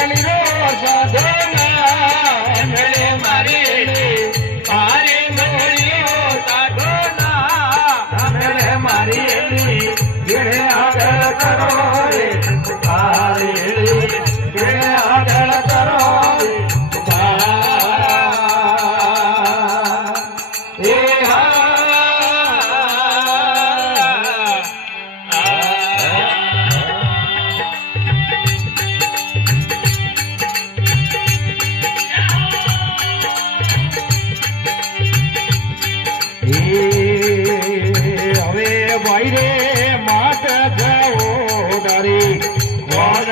મેલી રો સાધોના મેળે મારી મારી મોરીઓ સાધોના મેળે મારી જેણે આગળ કરો રે તારી જેણે આગળ કરો હવે ભાઈ રે માત જાઓ તારી કોણ